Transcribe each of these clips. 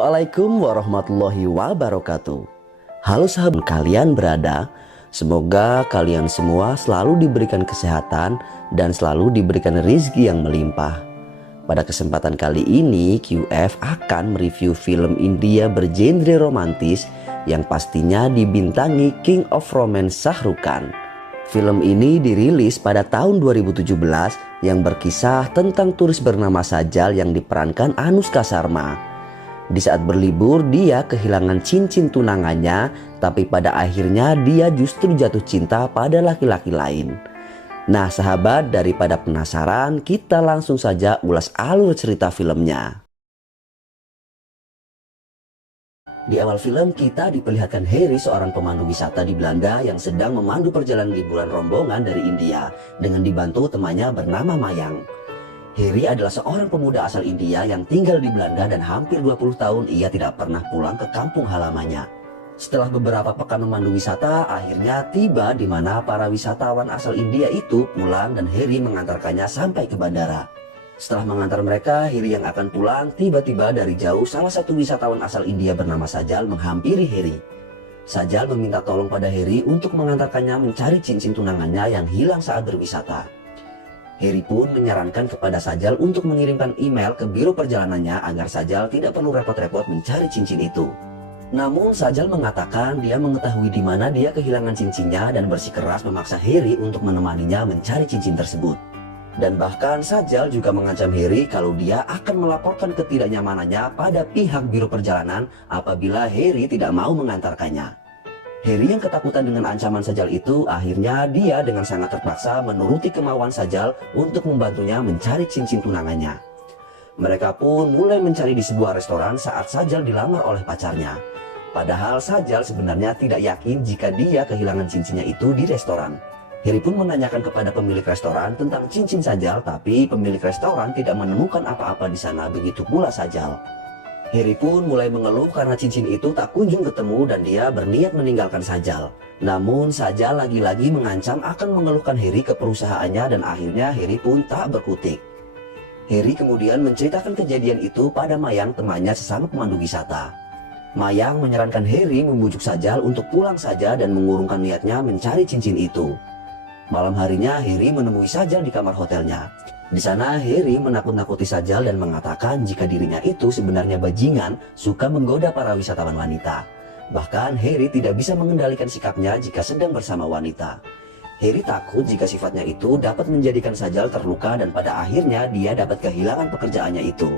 Assalamualaikum warahmatullahi wabarakatuh. Halo sahabat kalian berada, semoga kalian semua selalu diberikan kesehatan dan selalu diberikan rezeki yang melimpah. Pada kesempatan kali ini QF akan mereview film India bergenre romantis yang pastinya dibintangi King of Romance Shah Rukh Khan. Film ini dirilis pada tahun 2017 yang berkisah tentang turis bernama Sajal yang diperankan Anushka Sharma. Di saat berlibur dia kehilangan cincin tunangannya, tapi pada akhirnya dia justru jatuh cinta pada laki-laki lain. Nah sahabat, daripada penasaran, kita langsung saja ulas alur cerita filmnya. Di awal film kita diperlihatkan Harry, seorang pemandu wisata di Belanda yang sedang memandu perjalanan liburan rombongan dari India dengan dibantu temannya bernama Mayang. Harry adalah seorang pemuda asal India yang tinggal di Belanda dan hampir 20 tahun ia tidak pernah pulang ke kampung halamannya. Setelah beberapa pekan memandu wisata, akhirnya tiba di mana para wisatawan asal India itu pulang dan Harry mengantarkannya sampai ke bandara. Setelah mengantar mereka, Harry yang akan pulang, tiba-tiba dari jauh salah satu wisatawan asal India bernama Sajal menghampiri Harry. Sajal meminta tolong pada Harry untuk mengantarkannya mencari cincin tunangannya yang hilang saat berwisata. Harry pun menyarankan kepada Sajal untuk mengirimkan email ke biro perjalanannya agar Sajal tidak perlu repot-repot mencari cincin itu. Namun Sajal mengatakan dia mengetahui di mana dia kehilangan cincinnya dan bersikeras memaksa Harry untuk menemaninya mencari cincin tersebut. Dan bahkan Sajal juga mengancam Harry kalau dia akan melaporkan ketidaknyamanannya pada pihak biro perjalanan apabila Harry tidak mau mengantarkannya. Harry yang ketakutan dengan ancaman Sajal itu, akhirnya dia dengan sangat terpaksa menuruti kemauan Sajal untuk membantunya mencari cincin tunangannya. Mereka pun mulai mencari di sebuah restoran saat Sajal dilamar oleh pacarnya. Padahal Sajal sebenarnya tidak yakin jika dia kehilangan cincinnya itu di restoran. Harry pun menanyakan kepada pemilik restoran tentang cincin Sajal, tapi pemilik restoran tidak menemukan apa-apa di sana, begitu pula Sajal. Harry pun mulai mengeluh karena cincin itu tak kunjung ketemu dan dia berniat meninggalkan Sajal. Namun Sajal lagi-lagi mengancam akan mengeluhkan Harry ke perusahaannya dan akhirnya Harry pun tak berkutik. Harry kemudian menceritakan kejadian itu pada Mayang, temannya sesama pemandu wisata. Mayang menyarankan Harry membujuk Sajal untuk pulang saja dan mengurungkan niatnya mencari cincin itu. Malam harinya Harry menemui Sajal di kamar hotelnya. Di sana Harry menakut-nakuti Sajal dan mengatakan jika dirinya itu sebenarnya bajingan suka menggoda para wisatawan wanita. Bahkan Harry tidak bisa mengendalikan sikapnya jika sedang bersama wanita. Harry takut jika sifatnya itu dapat menjadikan Sajal terluka dan pada akhirnya dia dapat kehilangan pekerjaannya itu.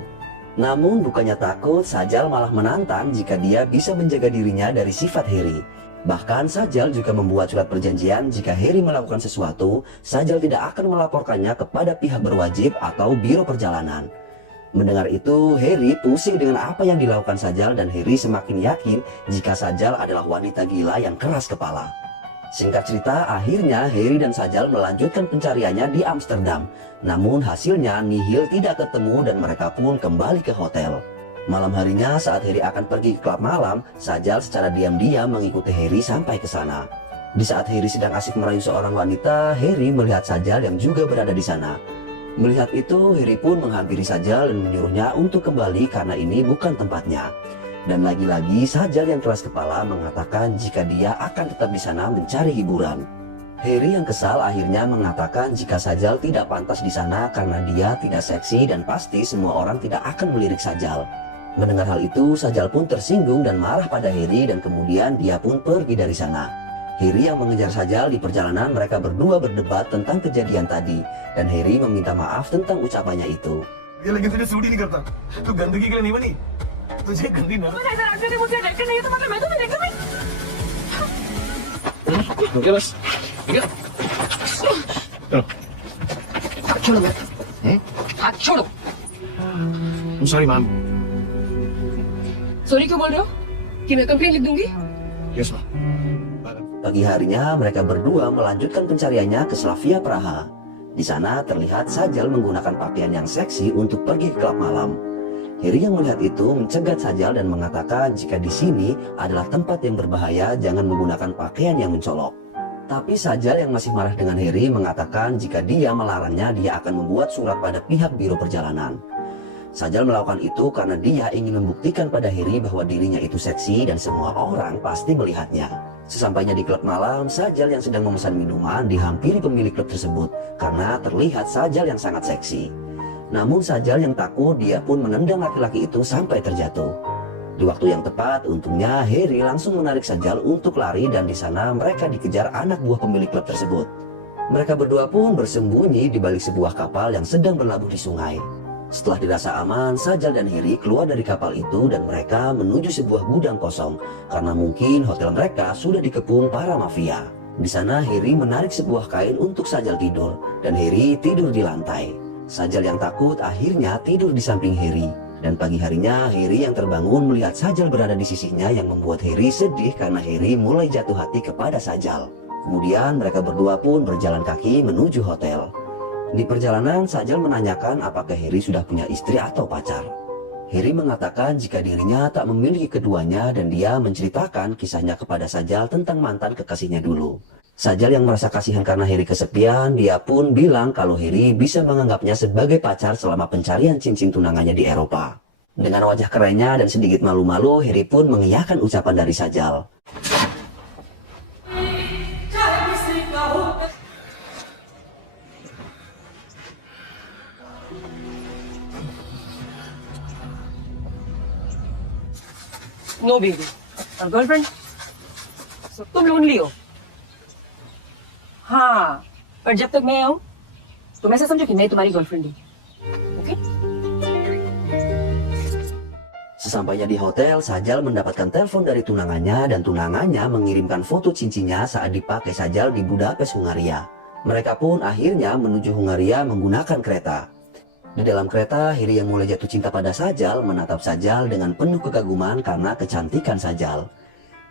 Namun bukannya takut, Sajal malah menantang jika dia bisa menjaga dirinya dari sifat Harry. Bahkan Sajal juga membuat surat perjanjian jika Harry melakukan sesuatu, Sajal tidak akan melaporkannya kepada pihak berwajib atau biro perjalanan. Mendengar itu, Harry pusing dengan apa yang dilakukan Sajal dan Harry semakin yakin jika Sajal adalah wanita gila yang keras kepala. Singkat cerita, akhirnya Harry dan Sajal melanjutkan pencariannya di Amsterdam. Namun hasilnya nihil, tidak ketemu dan mereka pun kembali ke hotel. Malam harinya saat Harry akan pergi ke klub malam, Sajal secara diam-diam mengikuti Harry sampai ke sana. Di saat Harry sedang asik merayu seorang wanita, Harry melihat Sajal yang juga berada di sana. Melihat itu, Harry pun menghampiri Sajal dan menyuruhnya untuk kembali karena ini bukan tempatnya. Dan lagi-lagi Sajal yang keras kepala mengatakan jika dia akan tetap di sana mencari hiburan. Harry yang kesal akhirnya mengatakan jika Sajal tidak pantas di sana karena dia tidak seksi dan pasti semua orang tidak akan melirik Sajal. Mendengar hal itu, Sajal pun tersinggung dan marah pada Harry dan kemudian dia pun pergi dari sana. Harry yang mengejar Sajal di perjalanan, mereka berdua berdebat tentang kejadian tadi dan Harry meminta maaf tentang ucapannya itu. Dia lagi tuh sudi nih kata. Tuh gandegi ke नहीं बनी तुझे गंदी ना Oke bos. Iya. छोड़ो मत। हाथ छोड़ो। I'm sorry ma'am. Sorry क्यों बोल रहे हो कि मैं कंप्लेन लिख दूंगी? Yes ma'am. Pagi harinya mereka berdua melanjutkan pencariannya ke Slavia Praha. Di sana terlihat Sajal menggunakan pakaian yang seksi untuk pergi ke klub malam. Harry yang melihat itu mencegat Sajal dan mengatakan jika di sini adalah tempat yang berbahaya, jangan menggunakan pakaian yang mencolok. Tapi Sajal yang masih marah dengan Harry mengatakan jika dia melarangnya dia akan membuat surat pada pihak biro perjalanan. Sajal melakukan itu karena dia ingin membuktikan pada Harry bahwa dirinya itu seksi dan semua orang pasti melihatnya. Sesampainya di klub malam, Sajal yang sedang memesan minuman dihampiri pemilik klub tersebut karena terlihat Sajal yang sangat seksi. Namun Sajal yang takut, dia pun menendang laki-laki itu sampai terjatuh. Di waktu yang tepat, untungnya Harry langsung menarik Sajal untuk lari dan di sana mereka dikejar anak buah pemilik klub tersebut. Mereka berdua pun bersembunyi di balik sebuah kapal yang sedang berlabuh di sungai. Setelah dirasa aman, Sajal dan Harry keluar dari kapal itu dan mereka menuju sebuah gudang kosong karena mungkin hotel mereka sudah dikepung para mafia. Di sana Harry menarik sebuah kain untuk Sajal tidur dan Harry tidur di lantai. Sajal yang takut akhirnya tidur di samping Harry. Dan pagi harinya Harry yang terbangun melihat Sajal berada di sisinya yang membuat Harry sedih karena Harry mulai jatuh hati kepada Sajal. Kemudian mereka berdua pun berjalan kaki menuju hotel. Di perjalanan, Sajal menanyakan apakah Harry sudah punya istri atau pacar. Harry mengatakan jika dirinya tak memiliki keduanya dan dia menceritakan kisahnya kepada Sajal tentang mantan kekasihnya dulu. Sajal yang merasa kasihan karena Harry kesepian, dia pun bilang kalau Harry bisa menganggapnya sebagai pacar selama pencarian cincin tunangannya di Eropa. Dengan wajah kerennya dan sedikit malu-malu, Harry pun mengiyakan ucapan dari Sajal. No baby और girlfriend तुम lonely हो हाँ पर जब तक मैं आऊं तुम ऐसा समझो कि मैं तुम्हारी गर्लफ्रेंड हूँ okay Sesampainya di hotel, Sajal mendapatkan telepon dari tunangannya dan tunangannya mengirimkan foto cincinnya saat dipakai Sajal di Budapest, Hungaria. Mereka pun akhirnya menuju Hungaria menggunakan kereta. Di dalam kereta, Harry yang mulai jatuh cinta pada Sajal menatap Sajal dengan penuh kekaguman karena kecantikan Sajal.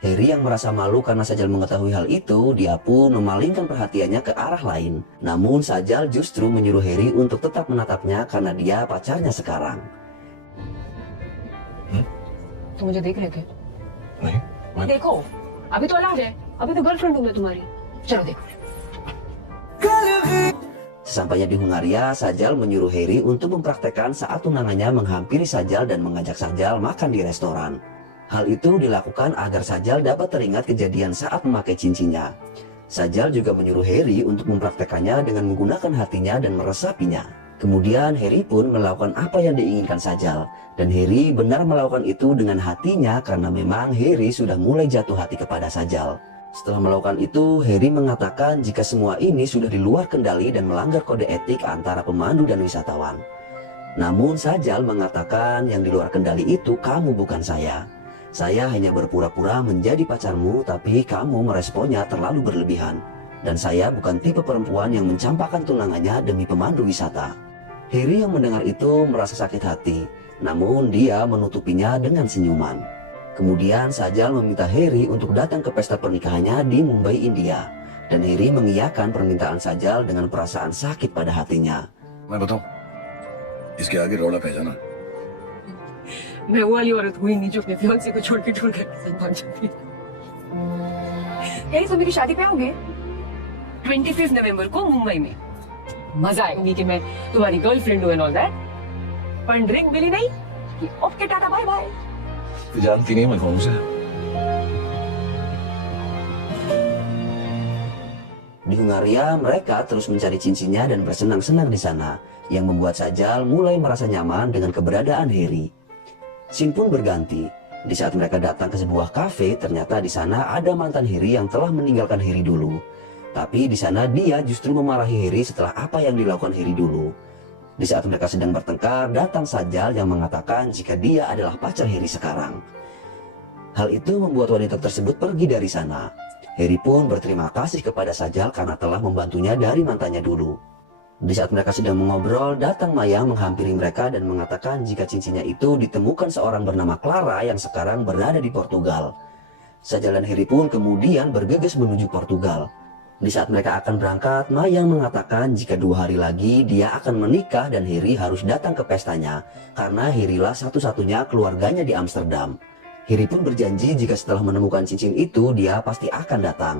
Harry yang merasa malu karena Sajal mengetahui hal itu, dia pun memalingkan perhatiannya ke arah lain. Namun Sajal justru menyuruh Harry untuk tetap menatapnya karena dia pacarnya sekarang. तुम मुझे देख रहे थे? नहीं मैं देखो, अभी तो अलग है, अभी तो गर्लफ्रेंड हूँ मैं तुम्हारी. चलो देखो. Sesampainya di Hungaria, Sajal menyuruh Harry untuk mempraktekkan saat tunangannya menghampiri Sajal dan mengajak Sajal makan di restoran. Hal itu dilakukan agar Sajal dapat teringat kejadian saat memakai cincinnya. Sajal juga menyuruh Harry untuk mempraktekannya dengan menggunakan hatinya dan meresapinya. Kemudian Harry pun melakukan apa yang diinginkan Sajal. Dan Harry benar melakukan itu dengan hatinya karena memang Harry sudah mulai jatuh hati kepada Sajal. Setelah melakukan itu, Harry mengatakan jika semua ini sudah di luar kendali dan melanggar kode etik antara pemandu dan wisatawan. Namun Sajal mengatakan yang di luar kendali itu kamu bukan saya. Saya hanya berpura-pura menjadi pacarmu tapi kamu meresponnya terlalu berlebihan. Dan saya bukan tipe perempuan yang mencampakkan tunangannya demi pemandu wisata. Harry yang mendengar itu merasa sakit hati, namun dia menutupinya dengan senyuman. Kemudian Sajal meminta Harry untuk datang ke pesta pernikahannya di Mumbai, India. Dan Harry mengiyakan permintaan Sajal dengan perasaan sakit pada hatinya. मैं बताऊं इसके आगे रौला पहचाना मैं वो वाली औरत हुई नहीं जो अपने फियांसे को छोड़ के टूर कर भाग जाती है यही तो मेरी शादी पे आओगे? 25 नवंबर को मुंबई में मजा आएगी कि मैं तुम्हारी गर्लफ्रेंड हूँ एंड ऑल दैट पर ड्रिंक मिली नहीं कि ओके टाटा बाय बाय तू जानती नहीं मैं कौन से Di Hungaria, mereka terus mencari cincinnya dan bersenang-senang di sana, yang membuat Sajal mulai merasa nyaman dengan keberadaan Harry. Scene pun berganti. Di saat mereka datang ke sebuah kafe, ternyata di sana ada mantan Harry yang telah meninggalkan Harry dulu. Tapi di sana dia justru memarahi Harry setelah apa yang dilakukan Harry dulu. Di saat mereka sedang bertengkar, datang Sajal yang mengatakan jika dia adalah pacar Harry sekarang. Hal itu membuat wanita tersebut pergi dari sana. Harry pun berterima kasih kepada Sajal karena telah membantunya dari mantannya dulu. Di saat mereka sedang mengobrol, datang Maya menghampiri mereka dan mengatakan jika cincinnya itu ditemukan seorang bernama Clara yang sekarang berada di Portugal. Sajal dan Harry pun kemudian bergegas menuju Portugal. Di saat mereka akan berangkat, Maya mengatakan jika 2 hari lagi dia akan menikah dan Harry harus datang ke pestanya karena Harry lah satu-satunya keluarganya di Amsterdam. Harry pun berjanji jika setelah menemukan cincin itu dia pasti akan datang.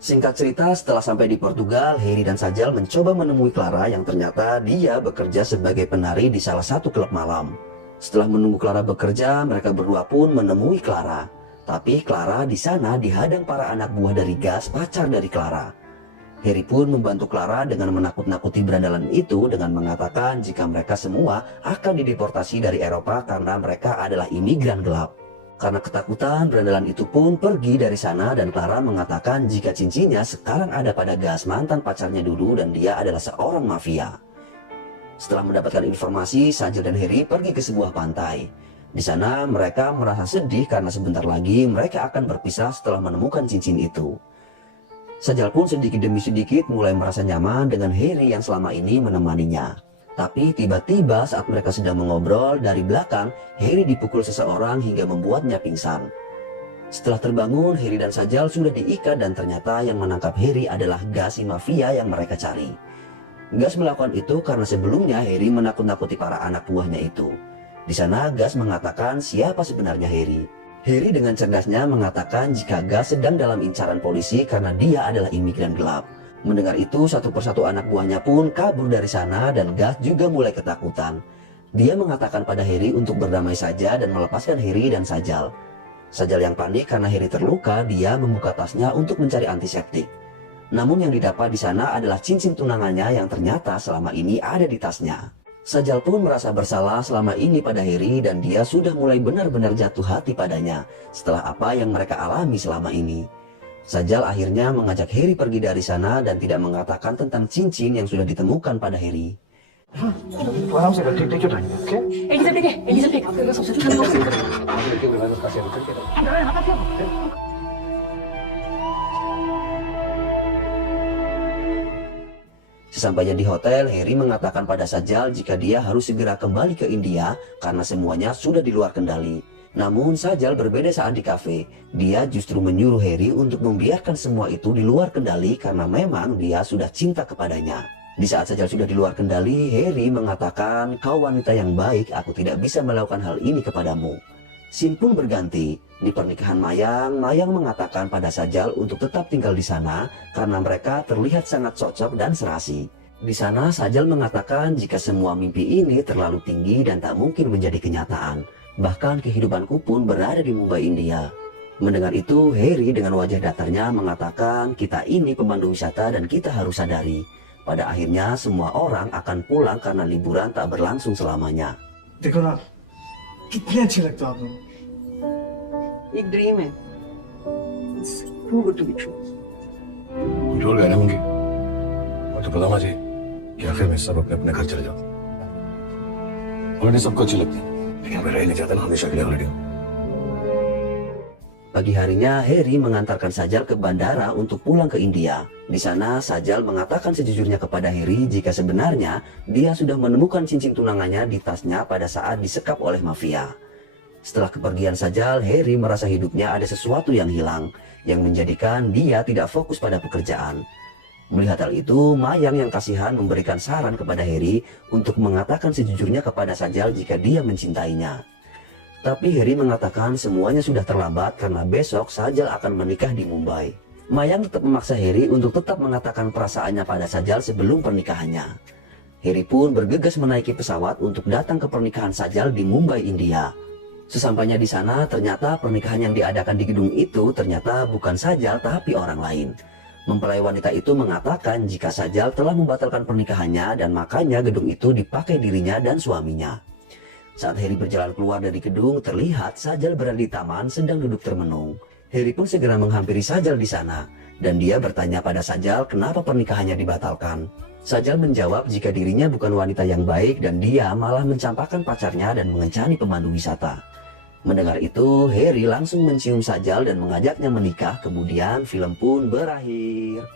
Singkat cerita, setelah sampai di Portugal, Harry dan Sajal mencoba menemui Clara yang ternyata dia bekerja sebagai penari di salah satu klub malam. Setelah menunggu Clara bekerja, mereka berdua pun menemui Clara. Tapi Clara di sana dihadang para anak buah dari Gas, pacar dari Clara. Harry pun membantu Clara dengan menakut-nakuti berandalan itu dengan mengatakan jika mereka semua akan dideportasi dari Eropa karena mereka adalah imigran gelap. Karena ketakutan, berandalan itu pun pergi dari sana dan Clara mengatakan jika cincinnya sekarang ada pada Gas, mantan pacarnya dulu, dan dia adalah seorang mafia. Setelah mendapatkan informasi, Sajal dan Harry pergi ke sebuah pantai. Di sana mereka merasa sedih karena sebentar lagi mereka akan berpisah setelah menemukan cincin itu. Sajal pun sedikit demi sedikit mulai merasa nyaman dengan Harry yang selama ini menemaninya. Tapi tiba-tiba saat mereka sedang mengobrol, dari belakang Harry dipukul seseorang hingga membuatnya pingsan. Setelah terbangun, Harry dan Sajal sudah diikat dan ternyata yang menangkap Harry adalah Gas, si mafia yang mereka cari. Gas melakukan itu karena sebelumnya Harry menakut-nakuti para anak buahnya itu. Di sana Gas mengatakan siapa sebenarnya Harry. Harry dengan cerdasnya mengatakan jika Gas sedang dalam incaran polisi karena dia adalah imigran gelap. Mendengar itu, satu persatu anak buahnya pun kabur dari sana dan Gas juga mulai ketakutan. Dia mengatakan pada Harry untuk berdamai saja dan melepaskan Harry dan Sajal. Sajal yang panik karena Harry terluka, dia membuka tasnya untuk mencari antiseptik. Namun yang didapat di sana adalah cincin tunangannya yang ternyata selama ini ada di tasnya. Sajal pun merasa bersalah selama ini pada Harry dan dia sudah mulai benar-benar jatuh hati padanya setelah apa yang mereka alami selama ini. Sajal akhirnya mengajak Harry pergi dari sana dan tidak mengatakan tentang cincin yang sudah ditemukan pada Harry. तू आराम से कर, ठीक है okay Elizabeth आपके पास सबसे अच्छा Sesampainya di hotel, Harry mengatakan pada Sajal jika dia harus segera kembali ke India karena semuanya sudah di luar kendali. Namun Sajal berbeda saat di kafe. Dia justru menyuruh Harry untuk membiarkan semua itu di luar kendali karena memang dia sudah cinta kepadanya. Di saat Sajal sudah di luar kendali, Harry mengatakan, "Kau wanita yang baik, aku tidak bisa melakukan hal ini kepadamu." Scene pun berganti. Di pernikahan Mayang, Mayang mengatakan pada Sajal untuk tetap tinggal di sana karena mereka terlihat sangat cocok dan serasi. Di sana Sajal mengatakan jika semua mimpi ini terlalu tinggi dan tak mungkin menjadi kenyataan. Bahkan kehidupanku pun berada di Mumbai, India. Mendengar itu, Harry dengan wajah datarnya mengatakan kita ini pemandu wisata dan kita harus sadari. Pada akhirnya semua orang akan pulang karena liburan tak berlangsung selamanya. देखो ना कितने अच्छे लगते हो आप लोग एक dream है it's too good to be true control गए ना होंगे और तो पता मुझे कि आखिर में सब अपने अपने घर चले जाओ। हॉलिडे सबको अच्छी लगती है लेकिन मैं रह नहीं चाहता ना हमेशा के लिए holiday. Pagi harinya, Harry mengantarkan Sajal ke bandara untuk pulang ke India. Di sana, Sajal mengatakan sejujurnya kepada Harry jika sebenarnya dia sudah menemukan cincin tunangannya di tasnya pada saat disekap oleh mafia. Setelah kepergian Sajal, Harry merasa hidupnya ada sesuatu yang hilang, yang menjadikan dia tidak fokus pada pekerjaan. Melihat hal itu, Mayang yang kasihan memberikan saran kepada Harry untuk mengatakan sejujurnya kepada Sajal jika dia mencintainya. Tapi Harry mengatakan semuanya sudah terlambat karena besok Sajal akan menikah di Mumbai. Mayang tetap memaksa Harry untuk tetap mengatakan perasaannya pada Sajal sebelum pernikahannya. Harry pun bergegas menaiki pesawat untuk datang ke pernikahan Sajal di Mumbai, India. Sesampainya di sana, ternyata pernikahan yang diadakan di gedung itu ternyata bukan Sajal tapi orang lain. Mempelai wanita itu mengatakan jika Sajal telah membatalkan pernikahannya dan makanya gedung itu dipakai dirinya dan suaminya. Saat Harry berjalan keluar dari gedung, terlihat Sajal berada di taman sedang duduk termenung. Harry pun segera menghampiri Sajal di sana, dan dia bertanya pada Sajal kenapa pernikahannya dibatalkan. Sajal menjawab jika dirinya bukan wanita yang baik dan dia malah mencampakkan pacarnya dan mengencani pemandu wisata. Mendengar itu, Harry langsung mencium Sajal dan mengajaknya menikah, kemudian film pun berakhir.